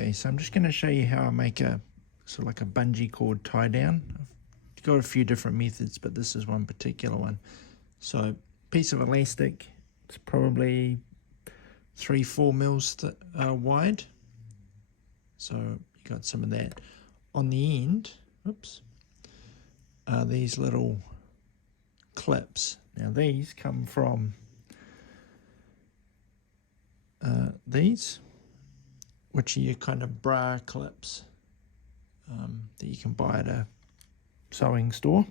Okay, so I'm just going to show you how I make a sort of like a bungee cord tie down. I've got a few different methods, but this is one particular one. So piece of elastic, it's probably 3-4 mils wide. So you got some of that. On the end, oops, are these little clips. Now these come from these, which are your kind of bra clips that you can buy at a sewing store.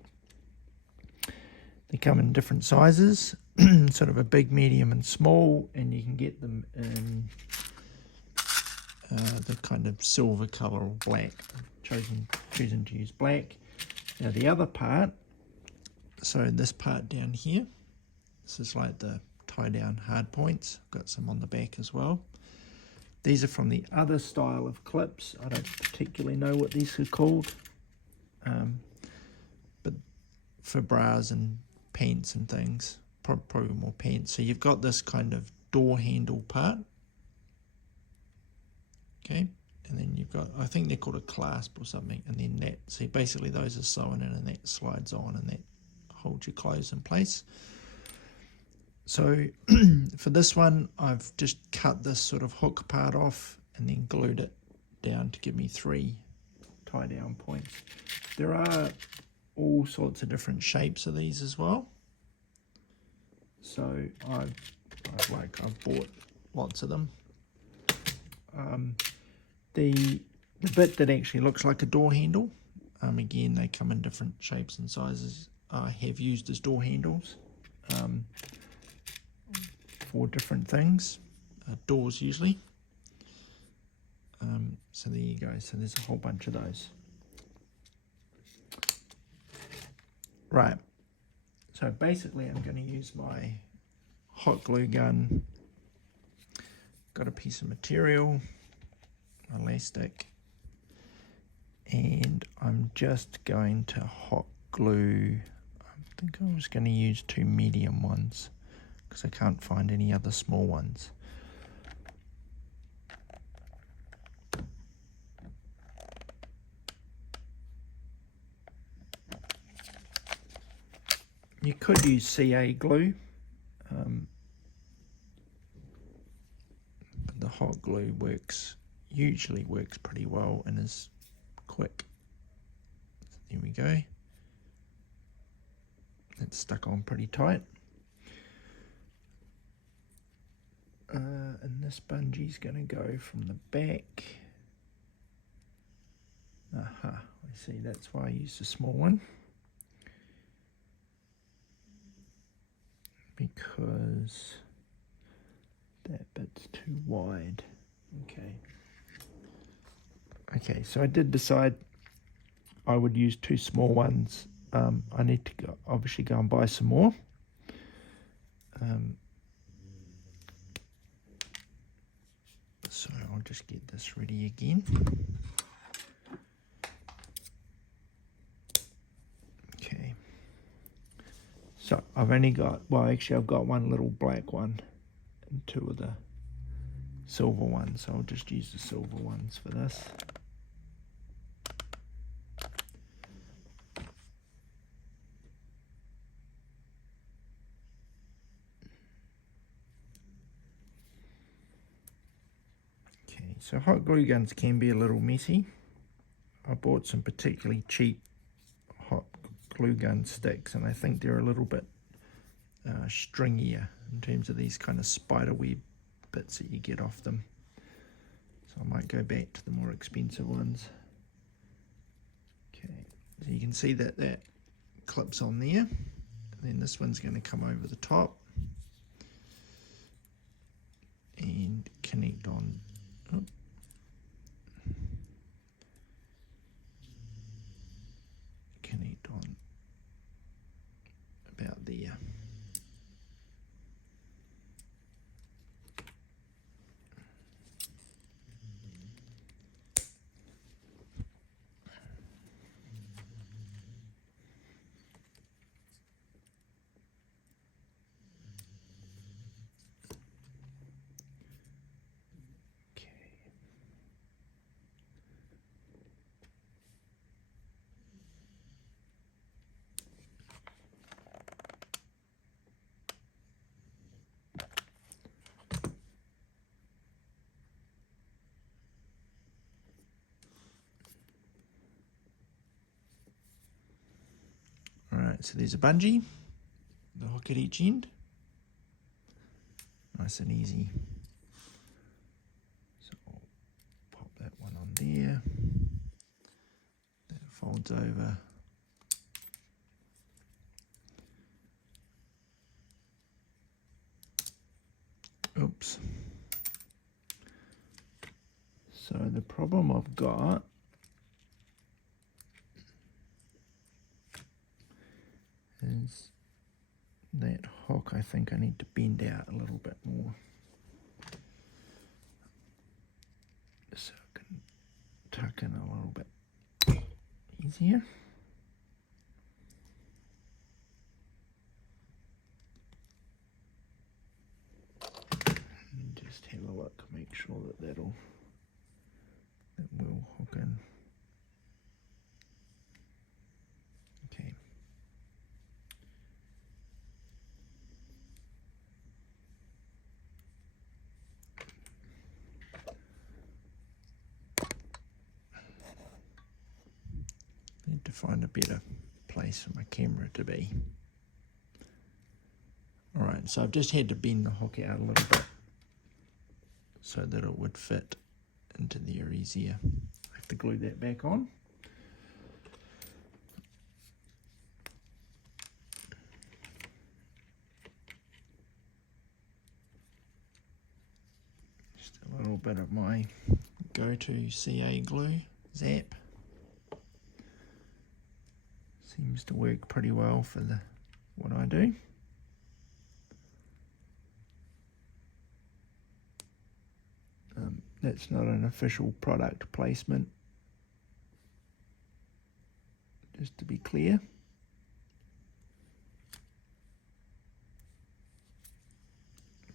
They come in different sizes, sort of a big, medium and small, and you can get them in the kind of silver colour or black. Choosing to use black. Now the other part, so this part down here, this is like the tie down hard points. I've got some on the back as well. These are from the other style of clips. I don't particularly know what these are called, but for bras and pants and things, probably more pants. So you've got this kind of door handle part, okay, and then you've got, I think they're called a clasp or something, and then that, so basically those are sewn in and that slides on and that holds your clothes in place. So for this one, I've just cut this sort of hook part off and then glued it down to give me 3 tie down points. There are all sorts of different shapes of these as well. So I've bought lots of them. The bit that actually looks like a door handle, again, they come in different shapes and sizes. I have used as door handles for different things, doors usually. So there you go. So there's a whole bunch of those. Right. So basically I'm going to use my hot glue gun. Got a piece of material, elastic, and I'm just going to hot glue. I think I was going to use 2 medium ones because I can't find any other small ones. You could use CA glue, but the hot glue usually works pretty well and is quick. So there we go. It's stuck on pretty tight. And this bungee's going to go from the back. Aha, I see, that's why I used a small one. Because that bit's too wide. Okay, so I did decide I would use 2 small ones. I need to obviously go and buy some more. So I'll just get this ready again. Okay. So I've only got, well actually I've got one little black one and 2 of the silver ones. So I'll just use the silver ones for this. So hot glue guns can be a little messy. I bought some particularly cheap hot glue gun sticks and I think they're a little bit stringier in terms of these kind of spider web bits that you get off them. So I might go back to the more expensive ones. Okay, so you can see that that clips on there. And then this one's going to come over the top and connect on. Oh. Connect on about there. Alright, so there's a bungee, the hook at each end. Nice and easy. So I'll pop that one on there. That folds over. Oops. So the problem I've got is that hook. I think I need to bend out a little bit more so I can tuck in a little bit easier. And just have a look, make sure that that will hook in. Okay. Need to find a better place for my camera to be. Alright, so I've just had to bend the hook out a little bit so that it would fit into there easier. I have to glue that back on. Just a little bit of my go-to CA glue, Zap. Seems to work pretty well for what I do. That's not an official product placement, just to be clear.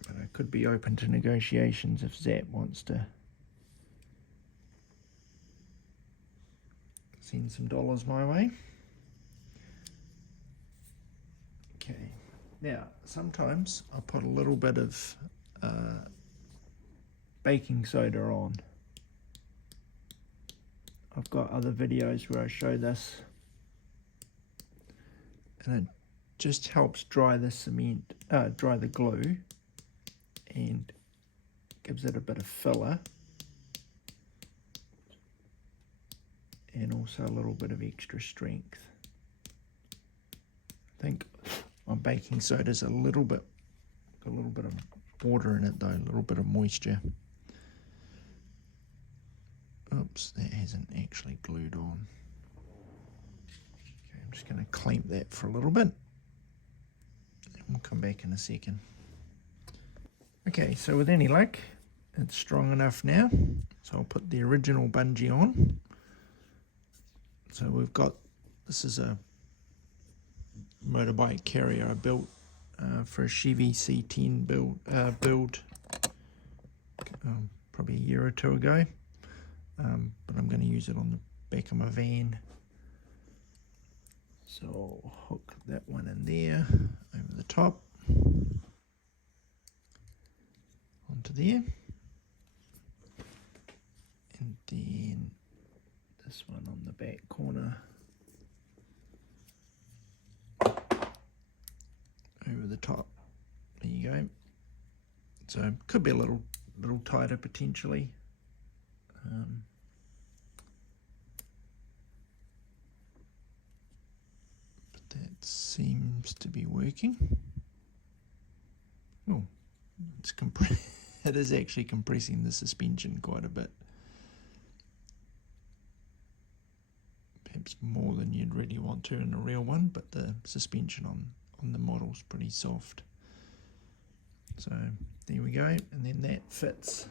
But I could be open to negotiations if Zap wants to send some dollars my way. Okay, now sometimes I'll put a little bit of baking soda on. I've got other videos where I show this, and it just helps dry the cement, dry the glue, and gives it a bit of filler, and also a little bit of extra strength. I think my baking soda's got a little bit of water in it though, a little bit of moisture. Oops, that hasn't actually glued on. Okay, I'm just going to clamp that for a little bit, and we'll come back in a second. Okay, so with any luck, it's strong enough now, so I'll put the original bungee on. So we've got, this is a motorbike carrier I built for a Chevy C10 build probably a year or two ago. But I'm going to use it on the back of my van. So I'll hook that one in there, over the top, onto there. And then this one on the back corner, over the top. There you go. So could be a little tighter potentially. But that seems to be working. Oh, it's it is actually compressing the suspension quite a bit. Perhaps more than you'd really want to in a real one, but the suspension on the model's pretty soft. So there we go, and then that fits.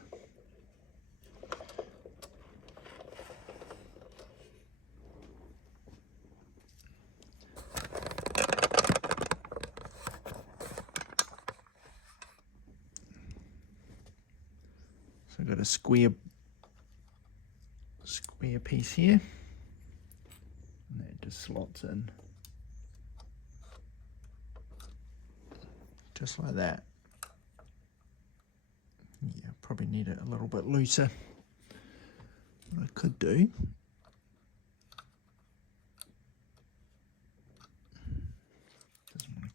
So I've got a square piece here, and that just slots in, just like that. Yeah, probably need it a little bit looser. What I could do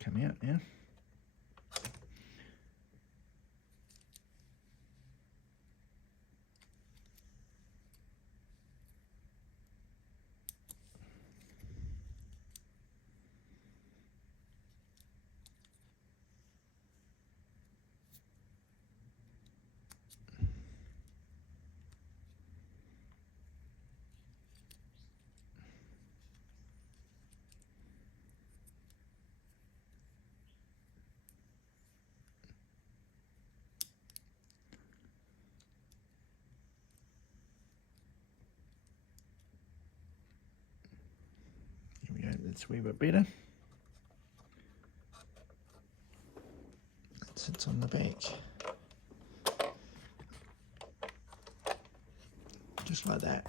come out now. Here we go, that's a wee bit better. It sits on the back. Just like that.